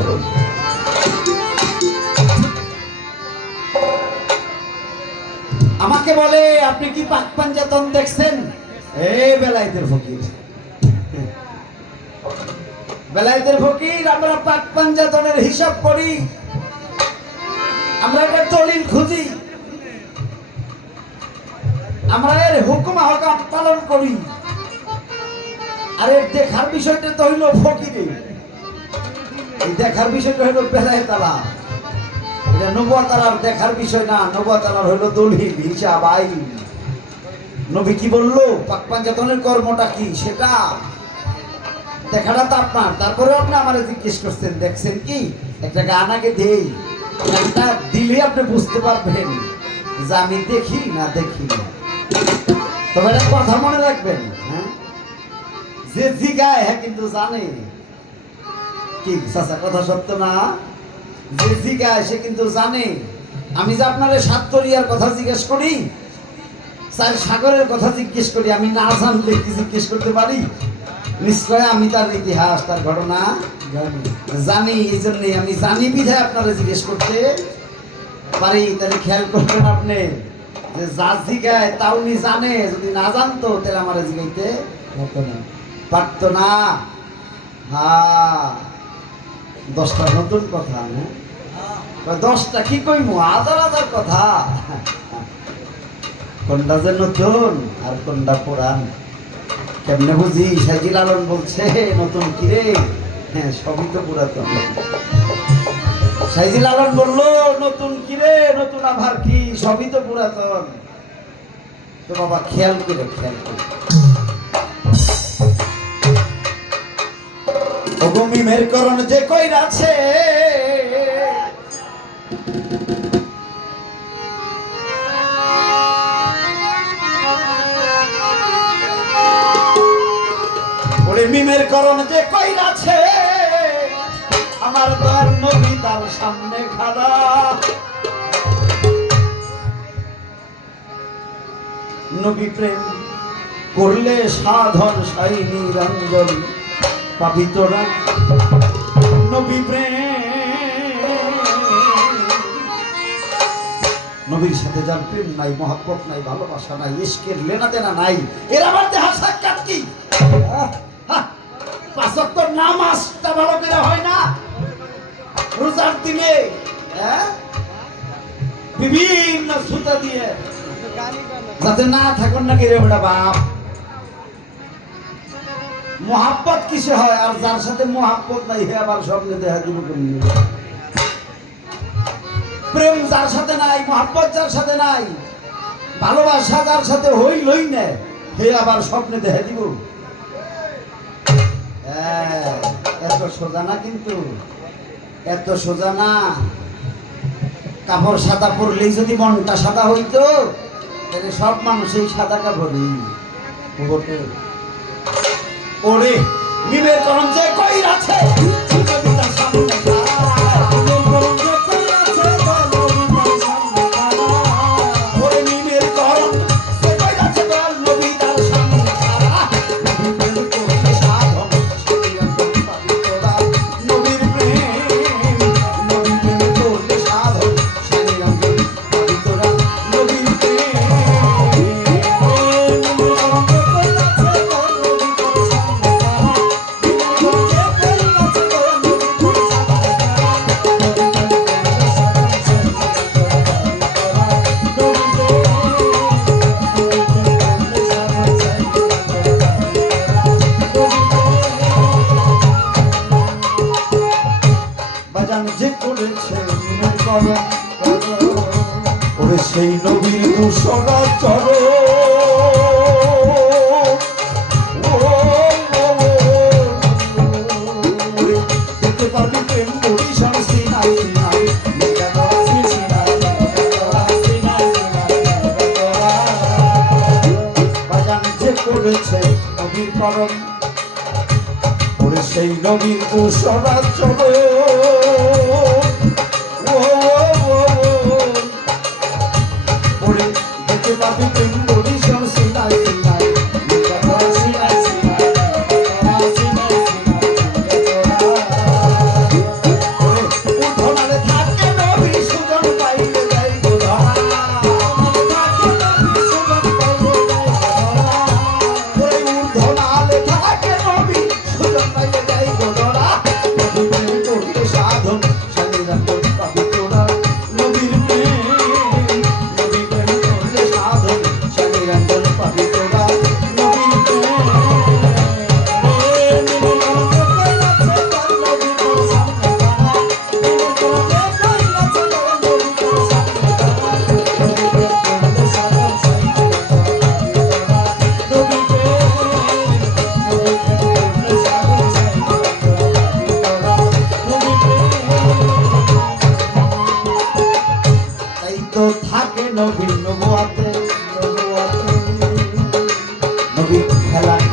চরণ। আমাকে বলে আপনি কি পাক পাঞ্জাতন দেখছেন? এই বেলায়েতের ফকির, বেলায়েতের ফকির, আমরা পাক পাঞ্জাতনের হিসাব করি, আমরা একটা দলিল খুঁজি, আমরা এর হুকুম আহকাম পালন করি। আর এর দেখার বিষয়টা তো হইল ফকিরে, এই দেখার বিষয়টা হইল বেলায়েত আলা, এটা নবুয়ত আলার দেখার বিষয় না। নবুয়ত আলার হইল দলিল, হিসাব, আইন। নবী কি বললো, পাক পাঞ্জাতনের কর্মটা কি সেটা দেখাটা তো আপনার। তারপরে আপনি আমার জিজ্ঞেস করছেন দেখছেন কি, একটা গান আগে দেই, গানটা দিলে আপনি বুঝতে পারবেন যে আমি দেখি না দেখি না। তবে একটা কথা মনে রাখবেন, হ্যাঁ, যে জিগায় হ্যাঁ কিন্তু জানে কি চাচা, কথা সত্য না? যে জিগায় সে কিন্তু জানে। আমি যে আপনার সাতকরিয়ার কথা জিজ্ঞেস করি, চার সাগরের কথা জিজ্ঞেস করি, আমি না জানলে কি জিজ্ঞেস করতে পারি? নিশ্চয় আমি তার ইতিহাস, তার ঘটনা জানি। এই জন্যই আমি জানি বিধায় আপনারা জিজ্ঞেস করতে পারি। তাহলে খেয়াল করবেন আপনি যে যা জিগায় তা উনি জানে, যদি না জানতো তাহলে আমার জিগাইতে পারতো না। হ্যাঁ, 10টা নতুন কথা, 10টা কি কইমু, হাজার হাজার কথা, কোনটা যে নতুন আর কোনটা পুরান কেমনে বুঝি? সাইজি লালন বলছে নতুন কিরে, হ্যাঁ সবই তো পুরাতন। সাইজি লালন বললো নতুন কিরে, নতুন আবার কি, সবই তো পুরাতন। তো বাবা খেয়াল করে, খেয়াল করে মিমের করণ যে কইরাছে, ওরে মিমের করণ যে কইরাছে, আমার দয়ার নবী তার সামনে খাড়া। নবী প্রেম করলে সাধন সাই নিরঞ্জন পাবি তোরা। নবী প্রেম, নবীর সাথে যার প্রেম নাই, মহব্বত নাই, ভালোবাসা নাই, ইশকের লেনা দেনা নাই, এর আবার দেখা সাক্ষাৎ কি? পাঁচ ওয়াক্ত নামাজটা ভালো করে হয় না, রোজার দিনে বিভিন্ন সুতা দিয়ে যাতে না থাকুন না কেড়ে ওটা বাপ। মোহাব্বত কিসে হয়? আর যার সাথে মোহাব্বত নাই হে আবার স্বপ্নে দেখা দিব কেমনি? প্রেম যার সাথে নাই, মোহাব্বত যার সাথে নাই, ভালোবাসা যার সাথে হইলই না, হে আবার স্বপ্নে দেখা দিব? এত সোজা না, কিন্তু এত সোজা না। কাপড় সাদা পরলেই যদি মনটা সাদা হইতো তাহলে সব মানুষ এই সাদা কাপড়ই পরতো। ওরে মিমের করণ যে কইরাছে, ওরে সেই নবীর দুশরা চরণ, দেখতে পারবি প্রেম বরিশাল সিনাই সিনাই, বাজান যে করেছে নবীর করণ, ওরে সেই নবীর দুশরা চরণ।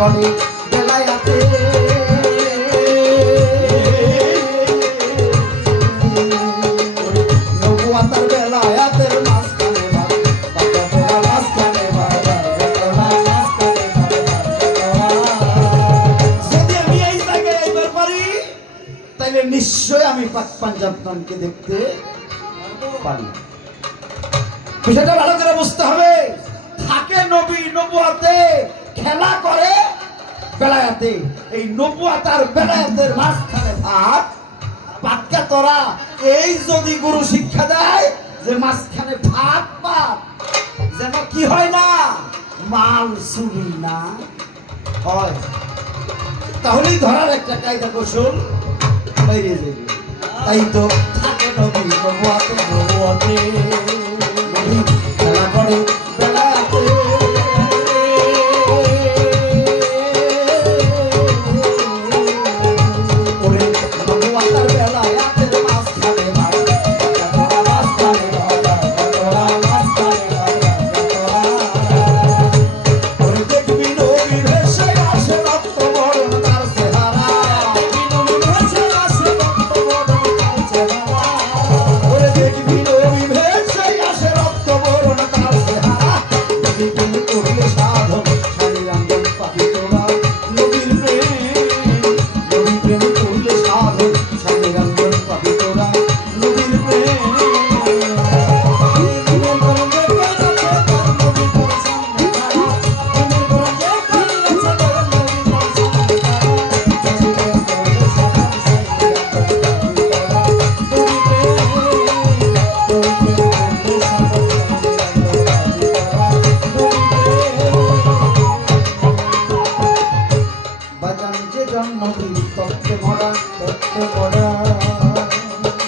করে বেলায়াতে নবুয়াতার বেলায়াতের মাঝখানে যদি আমি এই জায়গায় একবার পারি তাইলে নিশ্চয় আমি পাক পাঞ্জাব নামকে দেখতে পারি। বিষয়টা ভালো করে বুঝতে হবে। থাকে নবী নবুয়াতে খেলা করে বেলায়াতে, এই নবুয়াত আর বেলায়াতের মাঝখানে ভাত পাক্কা তোরা। এই যদি গুরু শিক্ষা দেয় যে মাঝখানে ভাত পাত যেন কি হয় না, মাল চুরি না হয়, তাহলেই ধরার একটা কায়দা কৌশল বাইরে যাবে। তাই তো থাকে নবী নবুয়াতে নবুয়াতে নবী খেলা করে বেলায়াতে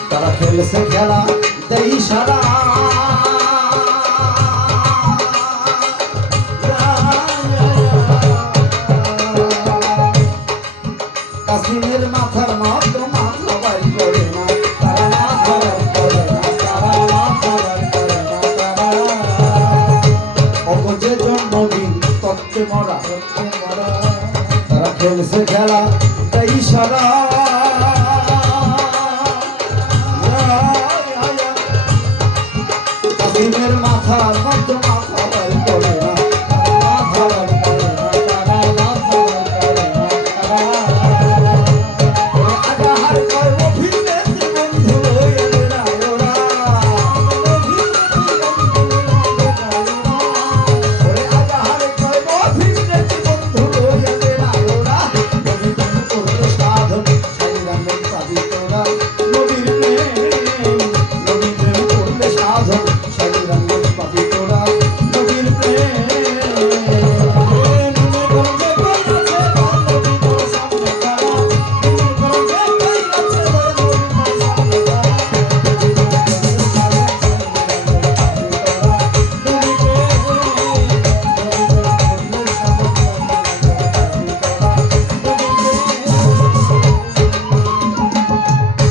তারা খেলছে খেলা দেই সারা কাসিমের মাথার মতো মাথা বাই করে না, তারা মাথা বাই করে না, তারা মাথা বাই করে না, তারা অবজে জন্মদিন তত্ত্বে মরা তারা খেলছে খেলা দেই সারা কাসিমের মাথার মতো মাথা বাই করে না, মাথা বাই করে না, তারা মাথা বাই করে না, তারা আগাহার করব ভিড়ে বন্ধু এলে না ওরা ওরে আগাহার করব ভিড়ে বন্ধু এলে না ওরা নবী প্রেম করলে সাধন সাইরামের পাবি তোরা নবীর প্রেম নবী প্রেম করলে সাধন সাইরামের পাবি তোরা নবীর প্রেম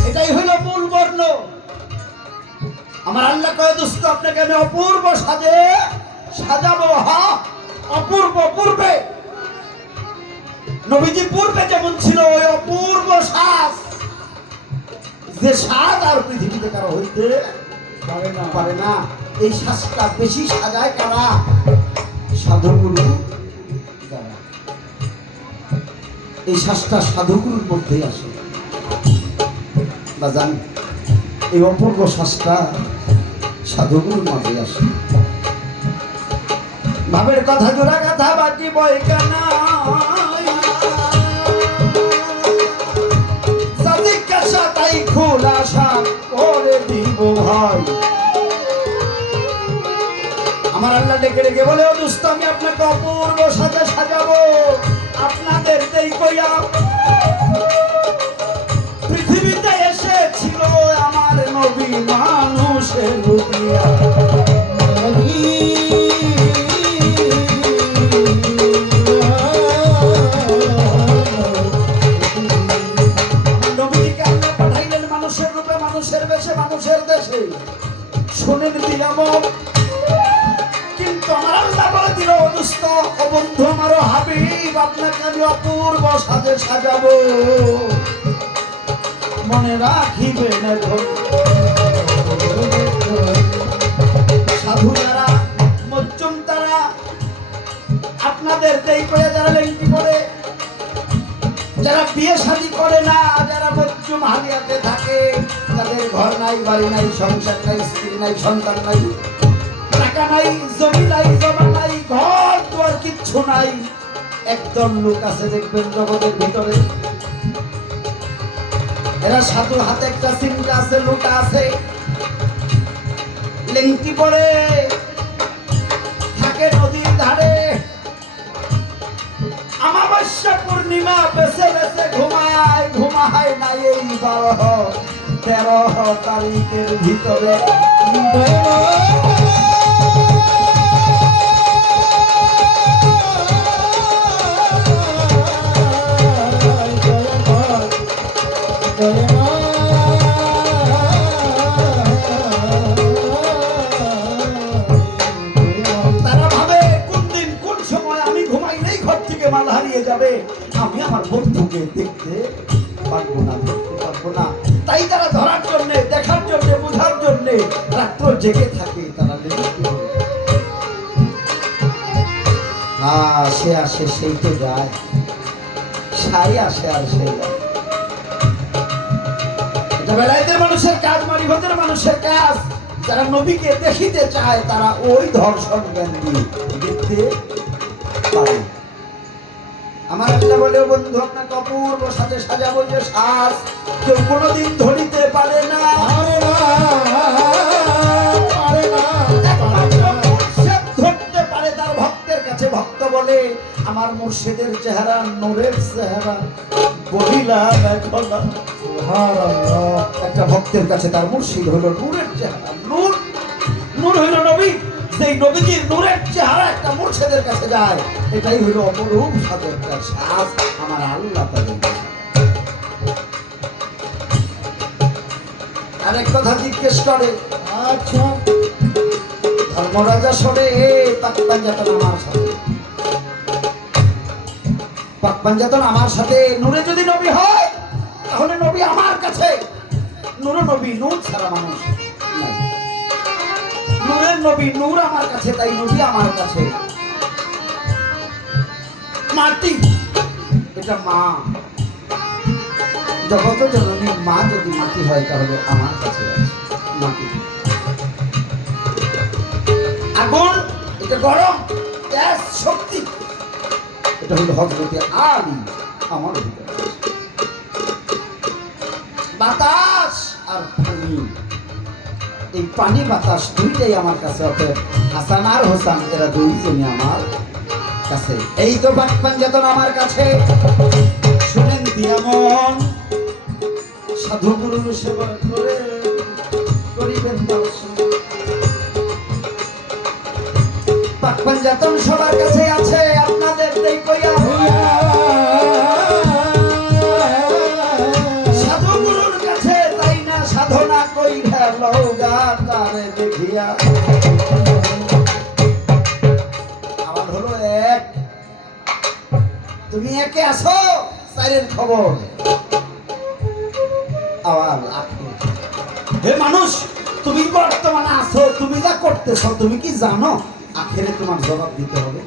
এটাই হলো মূল বর্ণ। আমার আল্লাহ কয় দোস্ত আপনাকে আমি অপূর্ব সাজে সাজাবো। হ্যাঁ অপূর্ব, পূর্বে নবীজি পূর্বে যেমন ছিল ওই অপূর্ব সাজ, যে সাজ আর পৃথিবীতে কারো হইতে পারে না। এই সাজটা বেশি সাজায় কারা? সাধুগুরু। এই সাজটা সাধুগুরুর মধ্যেই আসে বা জানি এই অপূর্ব শ্বাসটা সাধুগুরুর মাঝে আসে। ভাবের কথা জোড়া কথা বাকি বই কানা জিজ্ঞাসা তাই খোলাসা করে দিব ভাই। আমার আল্লাহ ডেকে ডেকে বলে ও দোস্ত আমি আপনাকে অপূর্ব সাজা সাজাবো। আপনাদের দেই কইয়া পৃথিবীতে এসেছিল আমার নবী মানুষের রূপিয়া নবীকে আল্লাহ পাঠাইলেন মানুষের রূপে, মানুষের বেশে, মানুষের দেশে। শোনেন দিলাম কিন্তু আমার আল্লাহ বলে চির দুস্থ ও বন্ধু আমার হাবিব, আপনাকে আমি অপূর্ব সাজে সাজাবো, মনে রাখিবেন এখন। সাধু যারা, মজ্জুম তারা, আপনাদের দেই করে যারা লেংটি করে, যারা বিয়ে শাদী করে না, যারা মজ্জুম হালিয়াতে থাকে, তাদের ঘর নাই, বাড়ি নাই, সংসার নাই, স্ত্রী নাই, সন্তান নাই, টাকা নাই, জমি নাই, জমা নাই, ঘর দুয়ার কিচ্ছু নাই, একদল লোক আছে দেখবেন জগতের ভিতরে, এরা সাধু, হাতে একটা চিন্তা আছে, লোটা আছে, লেংটি পরে থাকে নদীর ধারে, অমাবস্যা পূর্ণিমা বেছে বেছে ঘুমায়, ঘুমায় নাই এই 12-13 তারিখের ভিতরে। মাল হারিয়ে যাবে, আমি আমার বন্ধুকে দেখতে পারবো না, দেখতে পারবো না, তাই তারা ধরার জন্য, দেখার জন্য, বোঝার জন্য রাত্র জেগে থাকে। তারা সে আসে, সেই তো যায়, সাই আসে আর সে যায়। এটা বেলায়েতের মানুষের কাজ, মারিফতের মানুষের কাজ। যারা নবীকে দেখিতে চায় তারা ওই ধর্ষণ জ্ঞান দিয়ে দেখতে পারে। আমার আল্লাহ বলে, বন্ধু আপনাকে অপূর্ব সাথে সাজাবো যে শ্বাস কেউ কোনোদিন ধরিতে পারে না, ধরতে পারে তার ভক্তের কাছে। ভক্ত বলে, আমার মুর্শিদের চেহারা নূরের চেহারা, বলিলাম এখন সুবহানাল্লাহ। একটা ভক্তের কাছে তার মুর্শিদ হলো নূরের চেহারা, নূর, নূর হইল নবী। সেই নবীজির নূরের চেহারা একটা মুর্শিদের কাছে যায়, এটাই হলো অপরূপ সাজের শ্বাস আমার আল্লাহ তাআলা। আরেক কথা জিজ্ঞেস করে, আচ্ছা ধর্মরাজা শোনে, পাক পাঞ্জাতন আমার সাথে, পাক পাঞ্জাতন আমার সাথে, নূরে যদি নবী হয় তাহলে নবী আমার কাছে। নূর নবী, নূর ছাড়া মানুষ নাই, নূরের নবী, নূর আমার কাছে, তাই নবী আমার কাছে। মাটি, এটা মা, জগত জননী মা যদি মাটি হয় তাহলে আমার কাছে আছে মাটি। আগুন, এটা গরম, গ্যাস, শক্তি, এটা হলো হযরতে আলী আমার ভিতরে। বাতাস আর পানি, এই পানি বাতাস দুইটাই আমার কাছে। অতএব হাসান আর হোসেন এরা দুইজনই আমার কাছে। এই তো পাক পাঞ্জাতন আমার কাছে। শুনেন দিয়ামন, সাধু গুরুর সেবা করে করিবেন দর্শন। পাক পাঞ্জাতন সবার কাছে আছে, আপনাদের দেই কইয়া সাধু গুরুর কাছে তাই না সাধনা কইরা লওগা তারে দেখিয়া। আমার হলো এক, তুমি একে আসো, চারের খবর আওয়াল আপনি। হে মানুষ, তুমি বর্তমানে আসো, তুমি যা করতেছ তুমি কি জানো আখেরে তোমার জবাব দিতে হবে।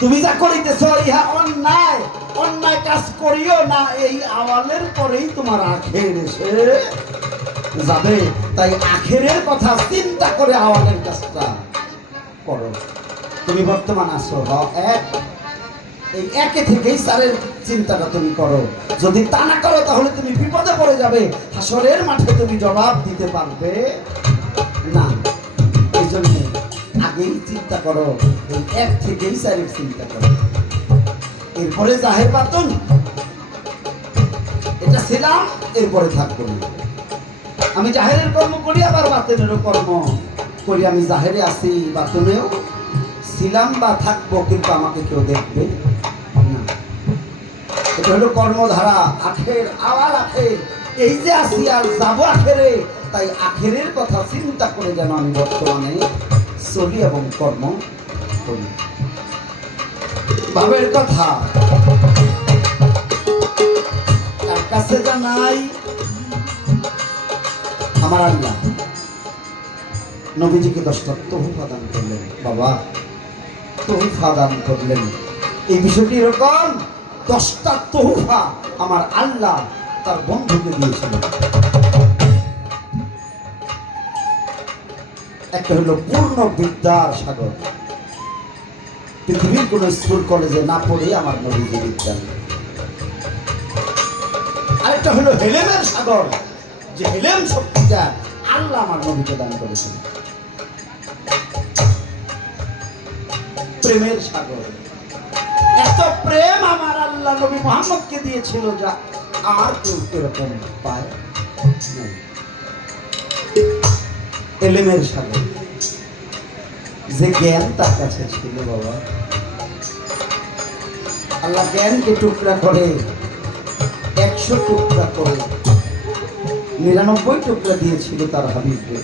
তুমি যা করিতেছ ইহা অন্যায়, অন্যায় কাজ করিও না, এই আওয়ালের পরেই তোমার আখের এসে যাবে। তাই আখেরের কথা চিন্তা করে আওয়ালের কাজটা করো। তুমি বর্তমান আসো, এক, এই একে থেকেই চারের চিন্তাটা তুমি করো। যদি তা না করো তাহলে তুমি বিপদে পড়ে যাবে, হাসরের মাঠে তুমি জবাব দিতে পারবে না। এই জন্য আগেই চিন্তা করো, এই এক থেকেই চারের চিন্তা করো। এরপরে জাহের বাতুন, এটা ছিলাম, এরপরে থাকবো না। আমি জাহেরের কর্ম করি, আবার বাতুনেরও কর্ম করি। আমি জাহেরে আছি, বাতুনেও ছিলাম বা থাকবো, কিন্তু আমাকে কেউ দেখবে না। এটা হলো কর্মধারা, আখের, আবার আখের, এই যে আসি আর যাবো আখেরে। তাই আখেরের কথা চিন্তা করে যেন আমি বর্তমানে চলি এবং কর্ম করি। ভাবের কথা তার কাছে জানাই আমার আল্লাহ নবীজিকে 10টা তোহফা দান করলেন। বাবা তোহফা দান করলেন, এই বিষয়টি এরকম 10টা তোহফা আমার আল্লাহ তার বন্ধুকে দিয়েছিলেন। একটা হলো পূর্ণ বিদ্যার সাগর, পৃথিবীর কোন স্কুল কলেজে না পড়ে আমার নবীজি বিদ্যা। আরেকটা হলো হেলেমের সাগর, যে হেলেম শক্তিটা আল্লাহ আমার নবীকে দান করেছেন। প্রেমের সাগর, এত প্রেম আমার আল্লাহ নবী মুহাম্মদকে দিয়েছিল যা আর কেউ এরকম পায় নাই। এলেমের সাগর, যে জ্ঞান তার কাছে ছিল। বাবা আল্লাহ জ্ঞানকে টুকরা করে 100 টুকরা করে 99 টুকরা দিয়েছিল তার হাবিবকে,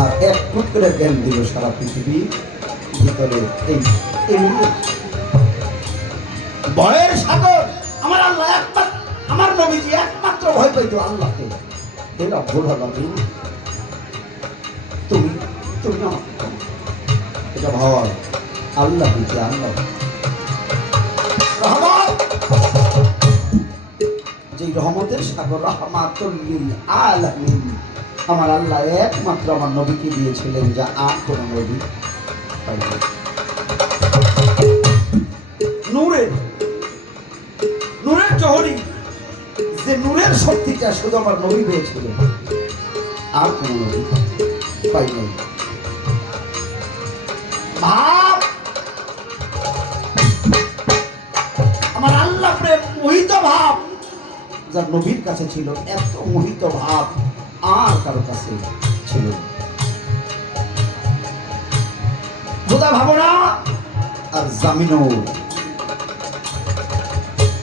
আর 1 টুকরা জ্ঞান দিল সারা পৃথিবীর ভিতরে। এই ভয়ের সাগর আমার আল্লাহ একমাত্র, আমার নবীজি একমাত্র ভয় পাইতো আল্লাহকে। এই রব্বুল আলামিন তুমি তুমি আমাকে এটা ভয় আল্লাহ দিতে। আল্লাহ রহমত, যে রহমতের সাগর রাহমাতুল লিল আলামিন আমার আল্লাহ একমাত্র আমার নবীকে দিয়েছিলেন, যা আর কোন নবী পাইনি। নূরের নূরের জহরি, যে নূরের শক্তিটা শুধু আমার নবী পেয়েছিল, আর কোন নবী পাই নাই। ভাব আমার আল্লাহ প্রেম মোহিত ভাব যার নবীর কাছে ছিল, এত মোহিত ভাব আর কারো কাছে ছিল। খোদা ভাবনা আর জামিনও,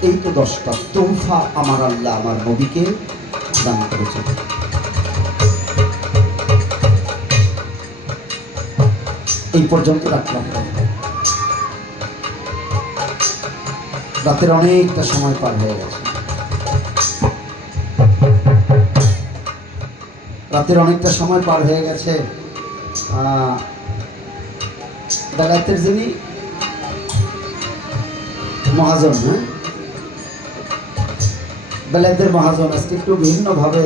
এই তো 10টা তোহফা আমার আল্লাহ আমার নবীকে দান করেছে। এই পর্যন্ত রাখলাম। রাতের অনেকটা সময় পার হয়ে গেছে, রাতের অনেকটা সময় পার হয়ে গেছে। বেলায়েতের যিনি মহাজন, হ্যাঁ বেলায়েতের মহাজন আজকে একটু ভিন্ন ভাবে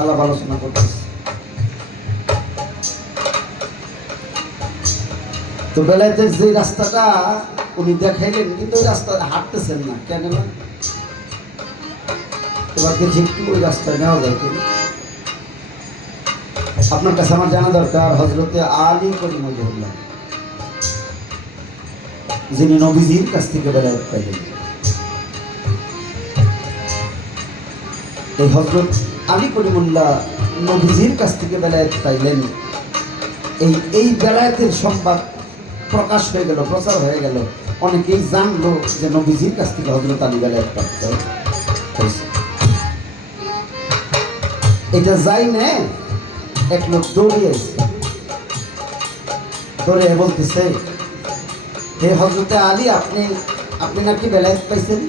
আলাপ আলোচনা করতেছে। তো বেলায়েতের যে রাস্তাটা উনি দেখাইলেন, কিন্তু ওই রাস্তা হাঁটতেছেন না কেন? এবার দেখি একটু ওই রাস্তায় নেওয়া যায় কিনা। আপনার কাছে আমার জানা দরকার হযরতে আলী করিমুল্লাহ, যিনি নবীজির কাছ থেকে বেলায়েত পাইলেন। এই হযরত আলী করিমুল্লাহ নবীজির কাছ থেকে বেলায়েত পাইলেন। এই বেলায়েতের সংবাদ প্রকাশ হয়ে গেল, প্রচার হয়ে গেল, অনেকেই জানলো যে নবীজির কাছ থেকে হযরত আলী বেলায়েত প্রাপ্ত হয়েছে। এটা যাই না, এক লোক দৌড়িয়েছে, দৌড়ে বলতেছে, হে হযরতে আলী, আপনি নাকি বেলায়েত পাইছেন?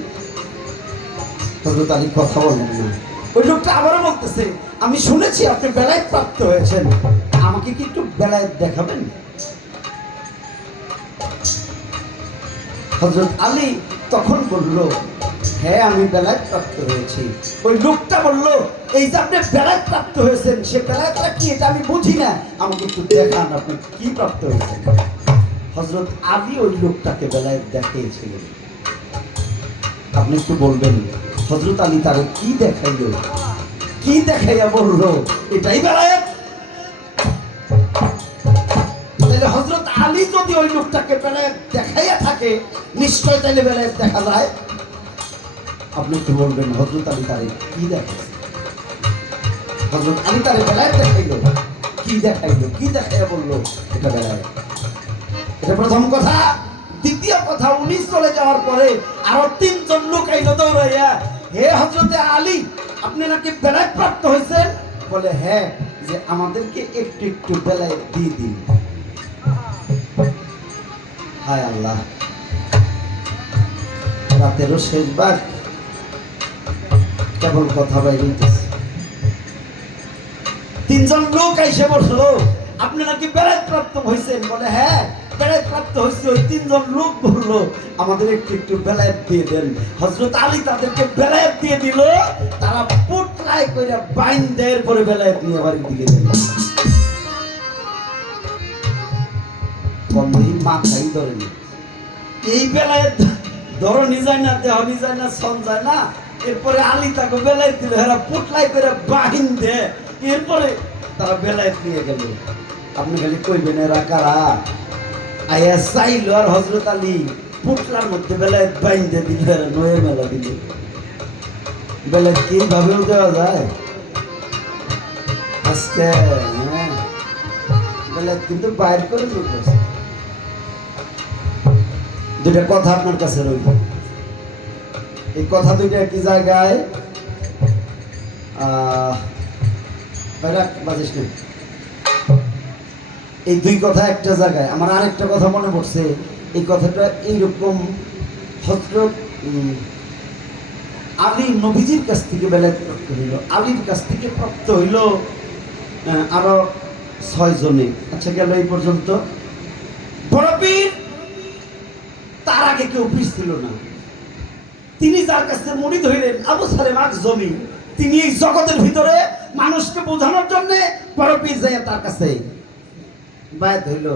হযরত আলী কথা বলেন না। ওই লোকটা আবারও বলতেছে, আমি শুনেছি আপনি বেলায়েত প্রাপ্ত হয়েছেন, আমাকে কি একটু বেলায়েত দেখাবেন? হযরত আলী তখন বলল, হ্যাঁ আমি বেলায়েত প্রাপ্ত হয়েছি। ওই লোকটা বলল, এই যে আপনি বেলায়েত প্রাপ্ত হয়েছেন, সে বেলায়েতটা কি এটা আমি বুঝি না, আমাকে একটু দেখান আপনি কি প্রাপ্ত হয়েছেন। হযরত আলী ওই লোকটাকে বেলায়েত দেখিয়েছিলেন। আপনি একটু বলবেন হযরত আলী তারে কি দেখাইল, কি দেখাইয়া বলল এটাই বেলায়েত? তাহলে হযরত আলী যদি ওই লোকটাকে বেলায়েত দেখাইয়া থাকে, নিশ্চয় তাহলে বেলায়েত দেখা যায়। আপনি একটু বলবেন হযরত আলী তারে কি দেখাইছে? হযরত আলী তারে বেলায়েত দেখাইল, কি দেখাইল, কি দেখাইয়া বললো এটা বেলায়েত? এটা প্রথম কথা। দ্বিতীয় কথা, উনি চলে যাওয়ার পরে আরো 3 জন লোক আইলো দৌড়াইয়া, হে হযরতে আলী, আপনি নাকি বেলায়েত প্রাপ্ত হয়েছেন? বলে হ্যাঁ, যে আমাদেরকে একটু একটু বেলায়েত দিয়ে দিন। হায় আল্লাহ, রাতেরও শেষ ভাগ, কেবল কথা বাইরে হইতেছে। তিনজন লোক এসে বসলো, আপনি নাকি বেলায়েত প্রাপ্ত হয়েছেন? বলে হ্যাঁ বেলায়েত প্রাপ্ত হয়েছে। ওই তিনজন লোক বললো আমাদের একটু একটু বেলায়েত দিয়ে দেন। হযরত আলী তাদেরকে বেলায়েত দিয়ে দিল। তারা পুটলাই করে বাইন্দের পরে বেলায়েত নিয়ে বাড়ির দিকে গেল। কমই মাথাই ধরেনি। এই বেলায়েত ধরনি যায় না, দেহনি যায় না, সন যায় না। এরপরে আলী তাকে বেলায়েত দিল, এরা পুটলাই করে বাইন্দে এরপরে তারা বেলায়েত নিয়ে গেল। আপনি খালি কইবেন এরা কারা? আয়া চাইল আর হযরত আলী পুটলার মধ্যে বেলায়েত বাইন্দে দিল, এরা নয়ে মেলা দিল। বেলায়েত কি ভাবেও দেওয়া যায় আজকে? হ্যাঁ, বেলায়েত কিন্তু বাইর করে লোক আছে। দুইটা কথা আপনার কাছে রইল। এই কথা দুইটা কি জায়গায় এই দুই কথা একটা জায়গায়। আমার আরেকটা কথা মনে পড়ছে। এই কথাটা এইরকম হযরত আলী নবীজির কাছ থেকে বেলায়েত প্রাপ্ত হইল। আলীর কাছ থেকে প্রাপ্ত হইল আরো 6 জনে। আচ্ছা, গেল এই পর্যন্ত। বড় পীর তার আগে কেউ পীর ছিল না। তিনি যার কাছে মুরিদ হইলেন আবু সালেম আকজমি, তিনি এই জগতের ভিতরে মানুষকে বোঝানোর জন্য বড় পীর যায় তার কাছে বায়াত হইল।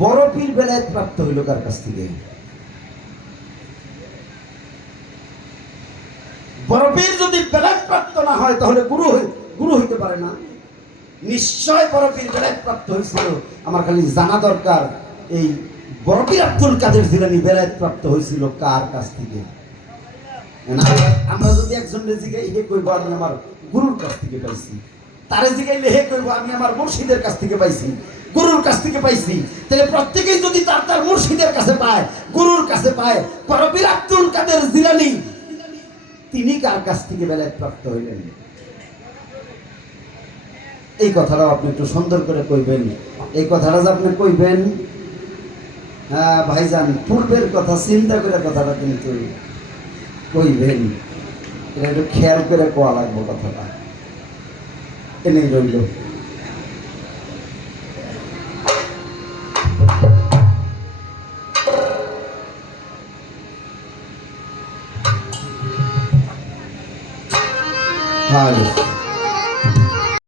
বড় পীর বেলায়েত প্রাপ্ত হইল কার কাছ থেকে? বড় পীর যদি বেলায়েত প্রাপ্ত না হয় তাহলে গুরু হইতে পারে না। নিশ্চয় বড় পীর বেলায়েত প্রাপ্ত হয়েছিল। আমার খালি জানা দরকার এই বড় পীর আব্দুল কাদের জিলানী বেলায়েত প্রাপ্ত হয়েছিল কার কাছ থেকে? আমরা যদি একজনের জিগাই, হে কইব আমি আমার গুরুর কাছ থেকে পাইছি। তারে জিগাইলে হে কইব আমি আমার মুর্শিদের কাছ থেকে পাইছি, গুরুর কাছ থেকে পাইছি। তাহলে প্রত্যেকেই যদি তার তার মুর্শিদের কাছে পায়, গুরুর কাছে পায়, বড় পীর আব্দুল কাদের জিলানী তিনি কার কাছ থেকে বেলায়েত প্রাপ্ত হইলেন? এই কথাটাও আপনি একটু সুন্দর করে কইবেন। এই কথাটা যে আপনি কইবেন, হ্যাঁ ভাইজান, পূর্বের কথা চিন্তা করে কথাটা কিন্তু কইবেন। এটা একটু খেয়াল করে কোয়া লাগবো কথাটা। এনেই রইল। হ্যাঁ